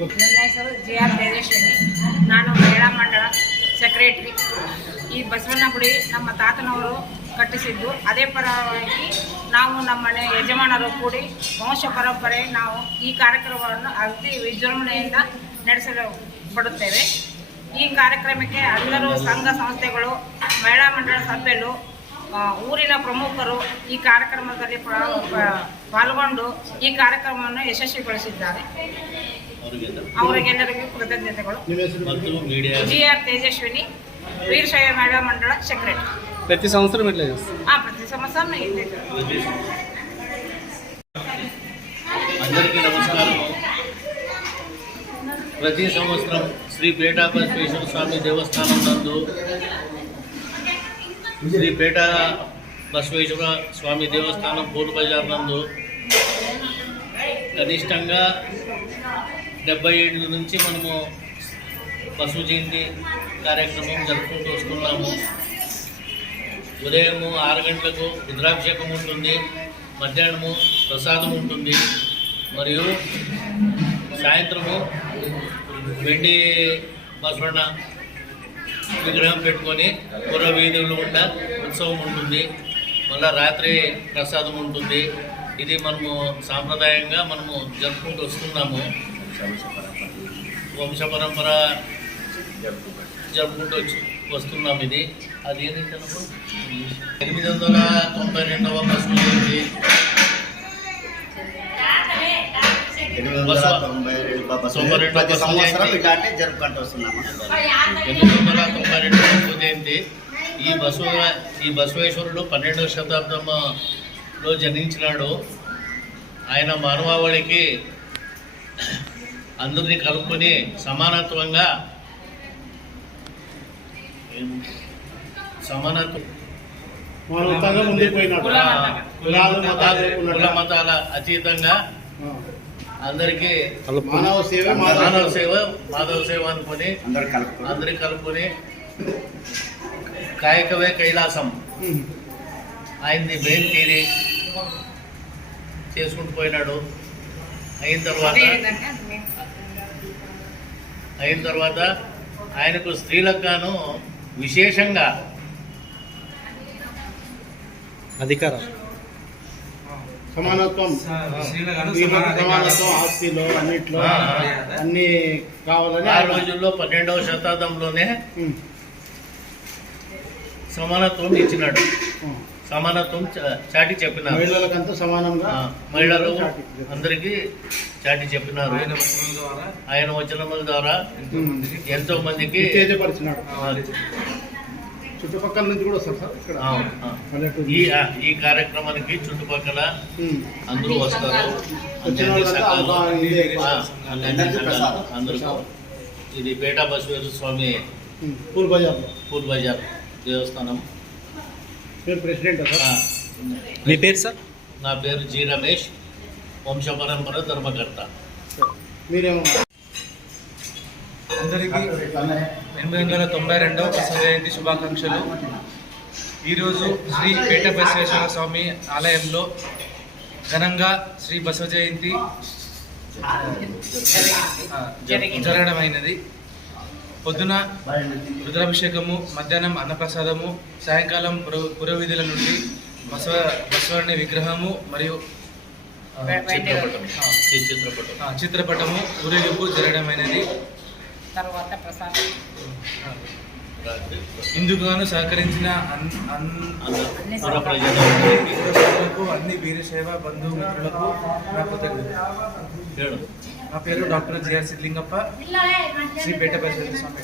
ನನ್ನ ಹೆಸರು JR ತೇಜಸ್ವಿನಿ. ನಾನು ಮಹಿಳಾ ಮಂಡಳ ಸೆಕ್ರೆಟರಿ. ಈ ಬಸವಣ್ಣ ಗುಡಿ ನಮ್ಮ ತಾತನವರು ಕಟ್ಟಿಸಿದ್ದು. ಅದೇ ಪರವಾಗಿ ನಾವು ನಮ್ಮ ಮನೆ ಯಜಮಾನರು ಕೂಡಿ ವಂಶ ಪರಂಪರೆ ನಾವು ಈ ಕಾರ್ಯಕ್ರಮವನ್ನು ಅತಿ ವಿಜೃಂಭಣೆಯಿಂದ ನಡೆಸಲು ಪಡುತ್ತೇವೆ. ಈ ಕಾರ್ಯಕ್ರಮಕ್ಕೆ ಎಲ್ಲರೂ ಸಂಘ ಸಂಸ್ಥೆಗಳು, ಮಹಿಳಾ ಮಂಡಳ ಸಭ್ಯರು, ಊರಿನ ಪ್ರಮುಖರು ಈ ಕಾರ್ಯಕ್ರಮದಲ್ಲಿ ಪಾಲ್ಗೊಂಡು ಈ ಕಾರ್ಯಕ್ರಮವನ್ನು ಯಶಸ್ವಿಗೊಳಿಸಿದ್ದಾರೆ. ಅವರಿಗೆಲ್ಲರಿಗೂ ಕೃತಜ್ಞತೆಗಳು. JR ತೇಜಸ್ವಿನಿ, ವೀರಶೈವ ಮಹಿಳಾ ಮಂಡಳ ಸೆಕ್ರೆಟರಿ. ప్రతి సంవత్సరం ప్రతి సంవత్సరం అందరికీ నమస్కారం. ప్రతి సంవత్సరం శ్రీ పేటా బసవేశ్వర స్వామి దేవస్థానం నందు శ్రీ పేటా బసవేశ్వర స్వామి దేవస్థానం పూల్ బజార్ నందు కనిష్టంగా 70 ఏళ్ళ నుంచి మనము బసవ జయంతి కార్యక్రమం జరుపుకుంటూ వస్తున్నాము. ఉదయం 6 గంటలకు రుద్రాభిషేకం ఉంటుంది, మధ్యాహ్నము ప్రసాదం ఉంటుంది, మరియు సాయంత్రము వెండి బసవಣ್ణ విగ్రహం పెట్టుకొని పుర వీధులు గుండా ఉత్సవం ఉంటుంది. మళ్ళీ రాత్రి ప్రసాదం ఉంటుంది. ఇది మనము సాంప్రదాయంగా మనము జరుపుకుంటూ వస్తున్నాము. వంశ పరంపర జరుపుకుంటూ వస్తున్నాము. ఇది అది ఏదైతే 892వ బసవ జయంతి 892 బసవ జయంతి. ఈ బసవేశ్వరుడు 12వ శతాబ్దంలో జన్మించినాడు. ఆయన మానవాళికి అందరినీ కలుపుకొని సమానత్వంగా కుల మతాల అతీతంగా అందరికీ మాధవ సేవ అనుకుని అందరికి కలుపుకొని కాయకవే కైలాసం ఆయనది మెయిన్ తీరి చేసుకుంటూ పోయినాడు. అయిన తర్వాత ఆయనకు స్త్రీలకు గాను విశేషంగా అధికారం, సమానత్వం, ఆస్తిలో అన్నిట్లో అన్ని కావాలని ఆ రోజుల్లో 12వ శతాబ్దంలోనే సమానత్వం ఇచ్చినాడు. సమానత్వం చాటి చెప్పినారు. మహిళలకంతా సమానంగా మహిళలు అందరికీ చాటి చెప్పినారు. ఆయన వచనముల ద్వారా ఎంతో మందికి తేజపరిచినాడు. చుట్టుపక్కల నుంచి కూడా వస్తారు సార్ ఇక్కడ. ఈ కార్యక్రమానికి చుట్టుపక్కల అందరూ వస్తారు. అందరూ ఇది పేటా బసవేశ్వర స్వామి పూల్ బజార్ దేవస్థానం. President sir. మీ పేరు సార్? నా పేరు G. రమేష్, వంశ పరంపర ధర్మకర్త. మీరేమో అందరికీ 892వ బసవ జయంతి శుభాకాంక్షలు. ఈరోజు శ్రీ పేట బసవేశ్వర స్వామి ఆలయంలో ఘనంగా శ్రీ బసవ జయంతి జరగడమైనది. పొద్దున రుద్రాభిషేకము, మధ్యాహ్నం అన్నప్రసాదము, సాయంకాలం పురవీధుల నుండి బసవని విగ్రహము మరియు చిత్రపటము ఊరేగింపు జరగడమైనది. తర్వాత ప్రసాదం. ఇందుకుగాను సహకరించిన అన్ని వీరశైవ బంధుమిత్రులకు నా కృతజ్ఞతలు. నా పేరు డాక్టర్ JR సిద్లింగప్ప, శ్రీ పేట బసవేశ్వర స్వామి.